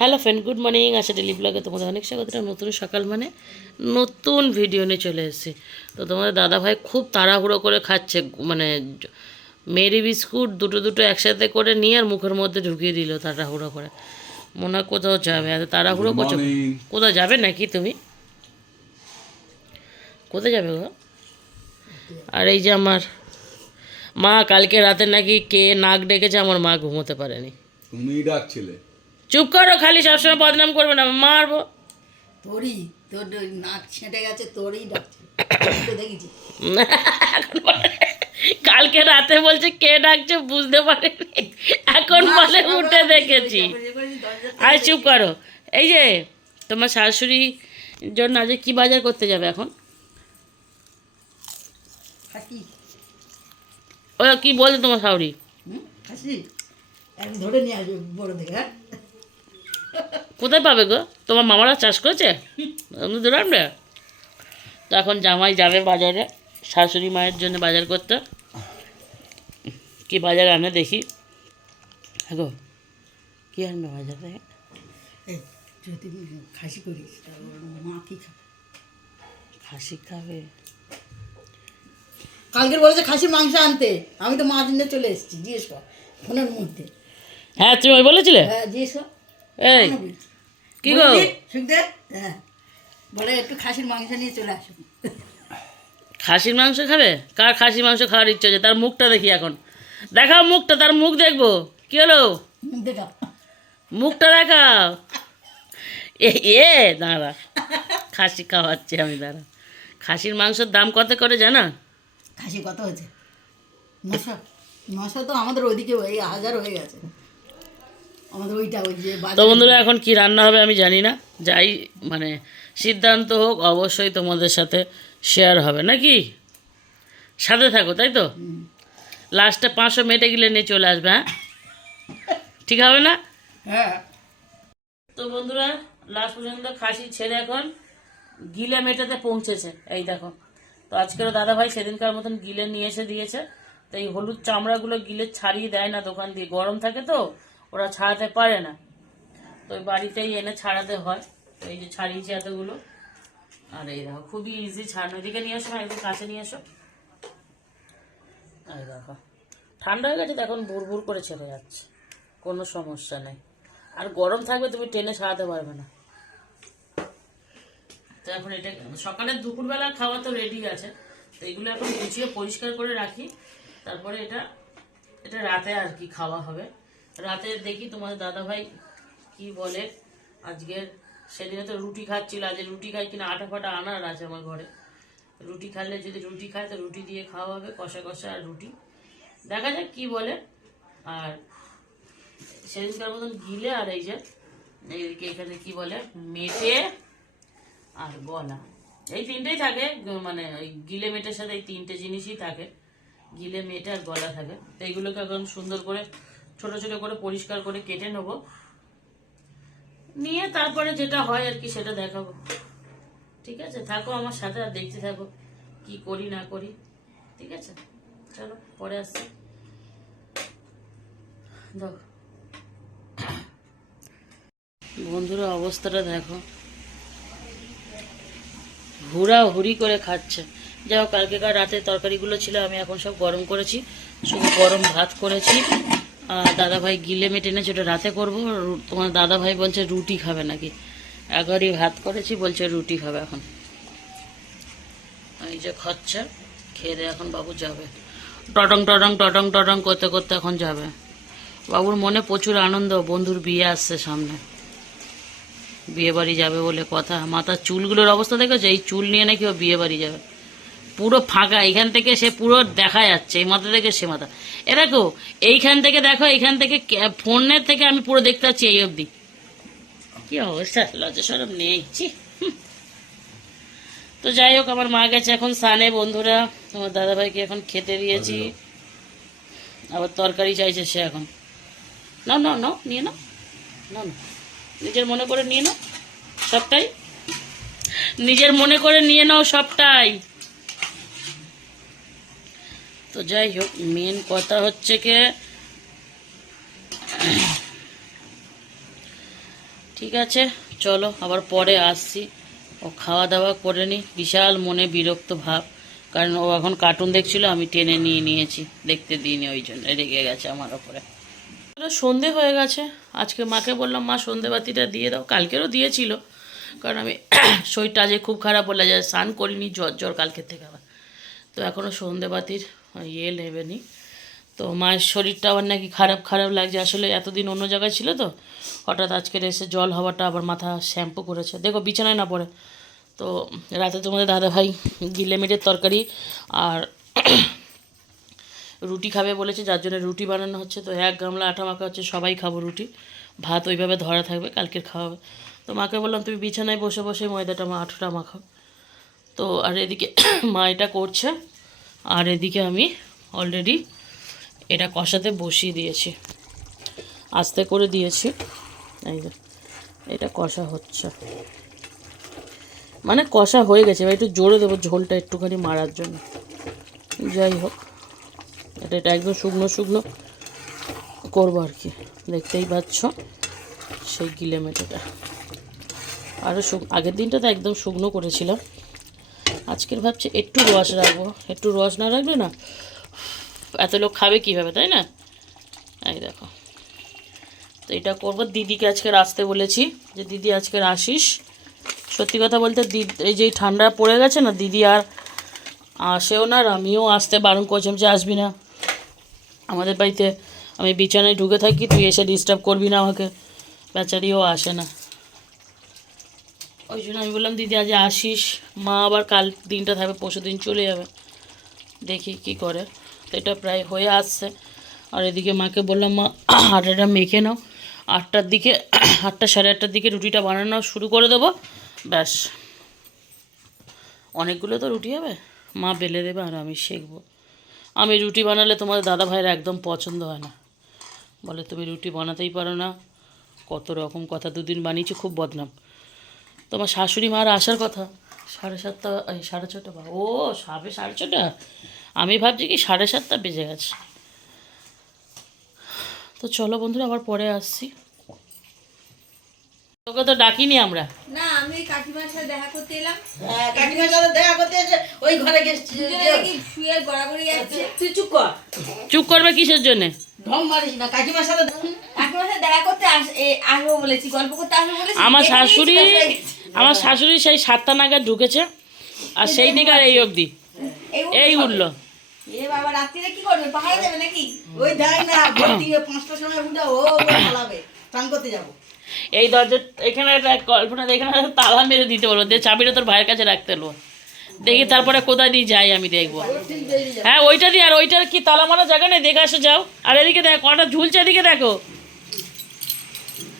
Hello friend good morning. Asha daily ব্লগে তোমাদের অনেক স্বাগত। নতুন সকাল মানে নতুন ভিডিও নিয়ে চলে এসেছি। তো তোমাদের দাদা ভাই খুব তাড়াহুড়ো করে খাচ্ছে মানে মেরি বিস্কুট দুটো দুটো একসাথে করে নিয়ে আর মুখের মধ্যে ঢুকিয়ে দিল তাড়াহুড়ো করে। মনে হয় কোথাও যাবে। এত তাড়াহুড়ো করছ? কোথাও যাবে নাকি তুমি? কোথায় যাবে গো? আর এই যে আমার মা কালকে রাতে নাকি কে নাক ডেকেছে আমার মা ঘুমোতে পারেনি। তুমিই ডাকছিলে। চুপ করো খালি সবসময় বদনাম করবে না মারবো। তোরই তোর নাক ছেঁটে গেছে তোরই ডাকছে। দেখেছি কালকে রাতে বলছে কে ডাকছে বুঝতে পারেনি। এখন বলে উঠে দেখেছি। আর চুপ করো। এই যে তোমার শাশুড়ি জন্য আজ কি বাজার করতে যাবে এখন? ও কি বলছে তোমার শাশুড়ি? ধরে নিয়ে আসবে বড় দেখে হ্যাঁ? কোথায় পাবে গো? তোমার মামারা চাষ করেছে? আনবে তো এখন জামাই যাবে বাজারে শাশুড়ি মায়ের জন্য বাজার করতে। কি বাজার আনে দেখি। গো কি আনবে বাজার? যদি খাসি করিস মা কি খাবে? খাসি খাবে। কালকে বলেছে খাসির মাংস আনতে। আমি তো মাছ নিয়ে চলে এসেছি জিজ্ঞেস কর ফোনের মধ্যে। হ্যাঁ তুমি বলেছিলে? হ্যাঁ জিজ্ঞেস কর। এই কি গো? সুখদেব হ্যাঁ। বলে একটু খাসির মাংস নিয়ে চলে আসুন খাসির মাংস খাবে? কার খাসির মাংস খাওয়ার ইচ্ছে আছে তার মুখটা দেখি এখন। দেখাও মুখটা তার মুখ দেখব। কি হলো? মুখটা দেখাও। এ এ দাঁড়া। খাসি খাওয়াচ্ছি আমি দাঁড়া। খাসির মাংসের দাম কত করে জানা? খাসি কত হয়েছে? নশো নশো তো আমাদের ওইদিকে ওই হাজার হয়ে গেছে। আমাদের ওইটা ওই যে তো বন্ধুরা এখন কি রান্না হবে আমি জানি না। যাই মানে সিদ্ধান্ত হোক অবশ্যই তোমাদের সাথে শেয়ার হবে নাকি? সাথে থাকো তাই তো। লাস্টে পাঁচশো মেটে গেলে নিয়ে চলে আসবে হ্যাঁ? ঠিক হবে না? হ্যাঁ। তো বন্ধুরা লাস্ট পর্যন্ত খাসি ছেড়ে এখন গিলে মেটাতে পৌঁছেছে। এই দেখো তো আজকেরও দাদা ভাই সেদিনকার মতন গিলে নিয়ে এসে দিয়েছে। তো এই হলুদ চামড়াগুলো গিলে ছাড়িয়ে দেয় না দোকান দিয়ে গরম থাকে তো ওরা ছাড়াতে পারে না। তো বাড়িতেই এনে ছাড়াতে হয়। তো এই যে ছাড়িয়েছি এতগুলো। আর এই দেখো, খুবই ইজি ছাড়ানো। এদিকে নিয়ে আসো একদম কাছে নিয়ে আসো এই দেখো, ঠান্ডা হয়ে গেছে তো এখন ভুর ভুর করে ছেড়ে যাচ্ছে। কোনো সমস্যা নেই। আর গরম থাকবে তুমি টেনে সারাতে পারবে না। তো এখন এটা সকালে দুপুরবেলা খাওয়া তো রেডি আছে। তো এগুলো এখন গুছিয়ে পরিষ্কার করে রাখি। তারপরে এটা এটা রাতে আর কি খাওয়া হবে। রাতে দেখি তোমাদের দাদা ভাই কি বলে আজকের সেদিনে তো রুটি খাচ্ছিল আজ রুটি খাই কিনা আটা ফাটা আনার আছে আমার ঘরে। রুটি খাইলে যদি রুটি খায় তো রুটি দিয়ে খাওয়া হবে, কষা কষা আর রুটি। দেখা যাক কি বলে। আর সেদিনকার মতন গিলে আর এই যে এইদিকে এখানে কি বলে, মেটে আর গলা। এই তিনটেই থাকে মানে গিলে মেটের সাথে এই তিনটে জিনিসই থাকে। গিলে, মেটে আর গলা থাকে। তো এইগুলোকে এখন সুন্দর করে ছোট ছোট করে পরিষ্কার করে কেটে নেব। নিয়ে তারপরে যেটা হয় আর কি সেটা দেখাবো। ঠিক আছে? থাকো আমার সাথে আর দেখতে থাকো কি করি না করি। ঠিক আছে? চলো, পরে আসছি। দেখো বন্ধুরা, অবস্থাটা দেখো। হুড়া হুড়ি করে খাচ্ছে। যাও কালকেকার রাতের তরকারিগুলো ছিল, আমি এখন সব গরম করেছি। শুধু গরম ভাত করেছি। আর দাদা ভাই গিলে মেটে এনেছে, ওটা রাতে করব। তোমার দাদা ভাই বলছে, রুটি খাবে নাকি? একবারই ভাত করেছি, বলছে রুটি খাবে এখন। এই যে খরচা খেয়ে এখন বাবু যাবে। টটং টটং টটং টটং করতে করতে এখন যাবে। বাবুর মনে প্রচুর আনন্দ, বন্ধুর বিয়ে আসছে সামনে। বিয়ে বাড়ি যাবে বলে কথা। মাথার চুলগুলোর অবস্থা দেখেছে? এই চুল নিয়ে নাকি ও বিয়ে বাড়ি যাবে। পুরো ফাঁকা এখান থেকে সে পুরো দেখা যাচ্ছে এই মাথা থেকে সে মাথা। এ দেখো এইখান থেকে দেখো এইখান থেকে ফোনের থেকে আমি পুরো দেখতে পাচ্ছি এই অবধি। কি অবস্থা? লজ্জা সরম নেই তো যাই হোক আমার মা গেছে এখন সানে বন্ধুরা। তোমার দাদাভাইকে এখন খেতে দিয়েছি। আবার তরকারি চাইছে সে এখন। নাও নাও নাও নিয়ে নাও। না না নিজের মনে করে নিয়ে নাও সবটাই। নিজের মনে করে নিয়ে নাও সবটাই। তো যাই হোক মেন কথা হচ্ছে কে, ঠিক আছে, চলো আবার পরে আসছি। ও খাওয়া দাওয়া করে নি, বিশাল মনে বিরক্ত ভাব। কারণ ও এখন কার্টুন দেখছিল, আমি টেনে নিয়ে নিয়েছি, দেখতে দিইনি ওই জন্য, রেগে গেছে আমার ওপরে। সন্ধে হয়ে গেছে। আজকে মাকে বললাম, মা সন্ধে বাতিটা দিয়ে দাও। কালকেরও দিয়েছিল, কারণ আমি শরীরটা আজকে খুব খারাপ বলে যায় স্নান করিনি, জ্বর জ্বর কালকের থেকে আবার। তো এখনও সন্ধে বাতির ইয়ে নেবেনি তো মায়ের শরীরটা আবার নাকি খারাপ খারাপ লাগছে। আসলে এতদিন অন্য জায়গায় ছিল তো, হঠাৎ আজকের এসে জল হওয়াটা আবার মাথা শ্যাম্পু করেছে। দেখো, বিছানায় না পড়ে। তো রাতে তোমাদের দাদা ভাই গিলে মেটের তরকারি আর রুটি খাবে বলেছে, যার জন্য রুটি বানানো হচ্ছে। তো এক গামলা আটা মাখা হচ্ছে, সবাই খাব রুটি। ভাত ওইভাবে ধরা থাকবে, কালকের খাওয়া হবে। তো মাকে বললাম, তুমি বিছানায় বসে বসে ময়দাটা মা আটাটা মাখাও। তো আর এদিকে মা এটা করছে। আর এদিকে আমি অলরেডি এটা কষাতে বসিয়ে দিয়েছি। আস্তে করে দিয়েছি। এই এটা কষা হচ্ছে। মানে কষা হয়ে গেছে, এবার একটু জোরে দেবো ঝোলটা একটুখানি মারার জন্য। যাই হোক, এটা এটা একদম শুকনো শুকনো করব আর কি। দেখতেই পাচ্ছ সেই গিলে মেটেটা। আরও আগের দিনটা তো একদম শুকনো করেছিলাম। আজকের ভাবছি একটু রস রাখব। একটু রস না রাখলে না, এত লোক খাবে কীভাবে, তাই না? এই দেখো। তো এটা করব। দিদিকে আজকে আসতে বলেছি যে, দিদি, আজকে আসিস? সত্যি কথা বলতে দিদি এই যে ঠান্ডা পড়ে গেছে না, দিদি আর আসেও না আর আমিও আসতে বারণ করছিলাম যে, আসবি না। আমাদের বাড়িতে আমি বিছানায় ঢুকে থাকি, তুই এসে ডিস্টার্ব করবি না আমাকে। বেচারিও আসে না। ওই জন্য আমি বললাম, দিদি, আজ আসিস। মা আবার কাল দিনটা থাকবে, পরশু দিন চলে যাবে। দেখি কি করে। এটা প্রায় হয়ে আসছে। আর এদিকে মাকে বললাম, মা, আটাটা মেখে নাও। আটটার দিকে, আটটা সাড়ে আটটার দিকে রুটিটা বানানো শুরু করে দেবো। ব্যাস। অনেকগুলো তো রুটি হবে? মা বেলে দেবে আর আমি শেখবো। আমি রুটি বানালে তোমার দাদা ভাইয়ের একদম পছন্দ হয় না। বলে, তুমি রুটি বানাতেই পারো না। কত রকম কথা দুদিন বানিয়েছি, খুব বদনাম। তোমার শাশুড়ি মার আসার কথা? সাড়ে সাতটা এই সাড়ে ছটা বা ও সাবে সাড়ে ছটা? আমি ভাবছি কি সাড়ে সাতটা বেজে গেছে। তো চলো বন্ধুরা আবার পরে আসছি। তোকে তো ডাকিনি আমরা। না আমি কাকিমার সাথে দেখা করতে এলাম। হ্যাঁ, কাকিমার সাথে দেখা করতে এসে ওই ঘরে গেছি শুয়ে গড়াগড়ি যাচ্ছে তুই চুপ কর। চুপ করবে কিসের জন্যে? ঢং মারিস না কাকিমার সাথে কাকিমার সাথে দেখা করতে আসব বলেছি গল্প করতে আসব বলেছি। আমার শাশুড়ি আমার শাশুড়ি সেই সাতটা নাগাদ ঢুকেছে আর সেই থেকে আর এই অবধি। এই উঠল এই এ বাবা রাত্রিরে কি করবে? পাহাড়ে যাবে নাকি? ওই দেখ না পাঁচটার সময় উঠে ও পালাবে। স্নান করতে যাব। এই দরজা এখানে একটা কল্পনা এখানে তালা মেরে দিতে বলব। দিয়ে চাবিটা তোর ভাইয়ের কাছে রাখতে বলব। দেখি তারপরে কোথায় দিয়ে যাই আমি দেখব। হ্যাঁ ওইটা দিয়ে আর ওইটার কি তালা মারা জায়গা নেই? দেখে আসো যাও। আর এদিকে দেখ কটা ঝুলছে এদিকে দেখো।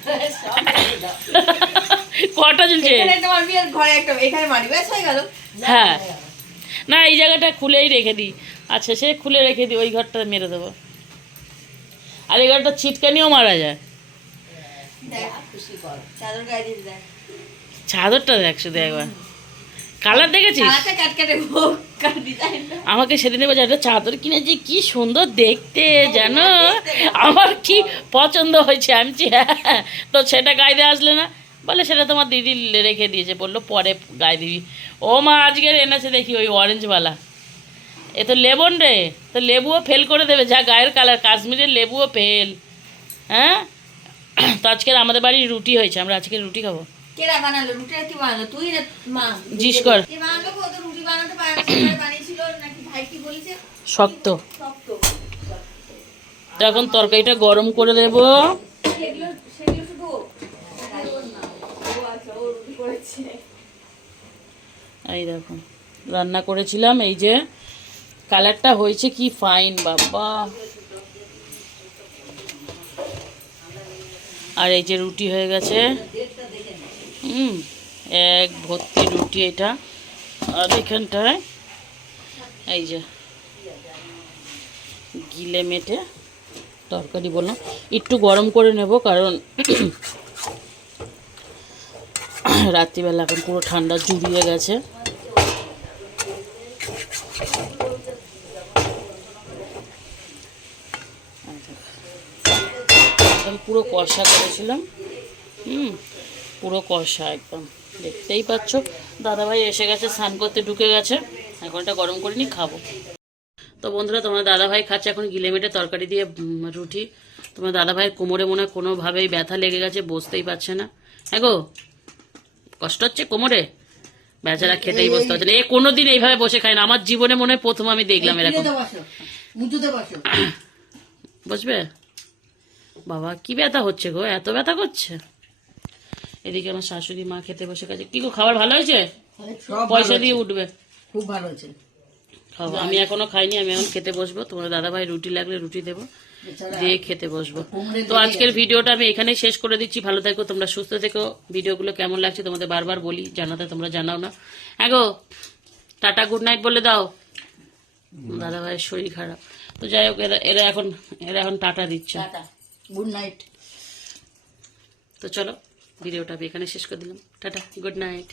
কটা ঝুলছে একটা ঘরে একটা এখানে মারবি ব্যাস হয়ে গেল। হ্যাঁ। না এই জায়গাটা খুলেই রেখে দিই। আচ্ছা সে খুলে রেখে দিই ওই ঘরটা মেরে দেবো। আর এই ঘরটা ছিটকানিও মারা যায়। চাদরটা দেখ শুধু একবার। কালার দেখেছিস? আমাকে সেদিনে বলছে একটা চাদর কিনেছি কি সুন্দর দেখতে জানো আমার কি পছন্দ হয়েছে। আমি হ্যাঁ তো সেটা গায়ে দিয়ে আসলে না। বলে সেটা তোমার দিদি রেখে দিয়েছে বলল পরে গায়ে দিবি। ও মা আজকের এনেছে দেখি ওই অরেঞ্জওয়ালা এ তো লেবন রে তো লেবুও ফেল করে দেবে। যা গায়ের কালার কাশ্মীরের লেবুও ফেল হ্যাঁ? তো আজকের আমাদের বাড়ির রুটি হয়েছে আমরা আজকে রুটি খাব। কেরা বানালো? রুটিটা কি বানালো? তুই না মা? জিস কর। কে বানালো গো? তো রুটি বানাতে পারে না বানিয়েছিল নাকি ভাই কি বলেছে? শক্ত। শক্ত। এখন তরকারিটা গরম করে দেবো সেগুলো সেগুলো শুধু ও না ও আচ্ছা ও রুটি করেছে এই দেখো, রান্না করেছিলাম, এই যে কালারটা হয়েছে কি ফাইন বাবা। আর এই যে রুটি হয়ে গেছে। হুম, এক ভর্তি রুটি এটা। আর এখানটায় এই যে গিলে মেটে তরকারি বললাম। একটু গরম করে নেব, কারণ রাত্রিবেলা এখন পুরো ঠান্ডা জুড়িয়ে গেছে একদম পুরো কষা করেছিলাম। হুম পুরো কষা একদম। দেখতেই পাচ্ছ দাদাভাই এসে গেছে স্নান করতে ঢুকে গেছে। এখন এটা গরম করে নি খাব। তো বন্ধুরা তোমার দাদাভাই খাচ্ছে এখন গিলে মেটে তরকারি দিয়ে রুটি। তোমার দাদাভাইয়ের কোমরে মনে হয় কোনোভাবেই ব্যথা লেগে গেছে বসতেই পারছে না। হ্যাঁ গো কষ্ট হচ্ছে কোমরে? বেচারা খেতেই বসতে পারছে না। এ কোনোদিন এইভাবে বসে খায় না। আমার জীবনে মনে হয় প্রথম আমি দেখলাম এরকম। উঁচুতে বসো উঁচুতে বসো বুঝবে বাবা কি ব্যথা হচ্ছে গো? এত ব্যথা করছে? এদিকে আমার শাশুড়ি মা খেতে বসে গেছে। কি গো খাবার ভালো হয়েছে? পয়সা দিয়ে উঠবে। খুব ভালো হয়েছে। খাব আমি এখনও খাইনি আমি এখন খেতে বসবো। তোমার দাদা ভাই রুটি লাগলে রুটি দেবো দিয়ে খেতে বসবো। তো আজকের ভিডিওটা আমি এখানেই শেষ করে দিচ্ছি। ভালো থেকো তোমরা সুস্থ থেকো। ভিডিওগুলো কেমন লাগছে তোমাদের বারবার বলি জানাতে তোমরা জানাও না। হ্যাঁ গো টাটা গুড নাইট বলে দাও। দাদা ভাইয়ের শরীর খারাপ। তো যাই হোক এরা এরা এখন এরা এখন টাটা দিচ্ছে। গুড নাইট তো চলো ভিডিওটা আমি এখানে শেষ করে দিলাম টাটা গুড নাইট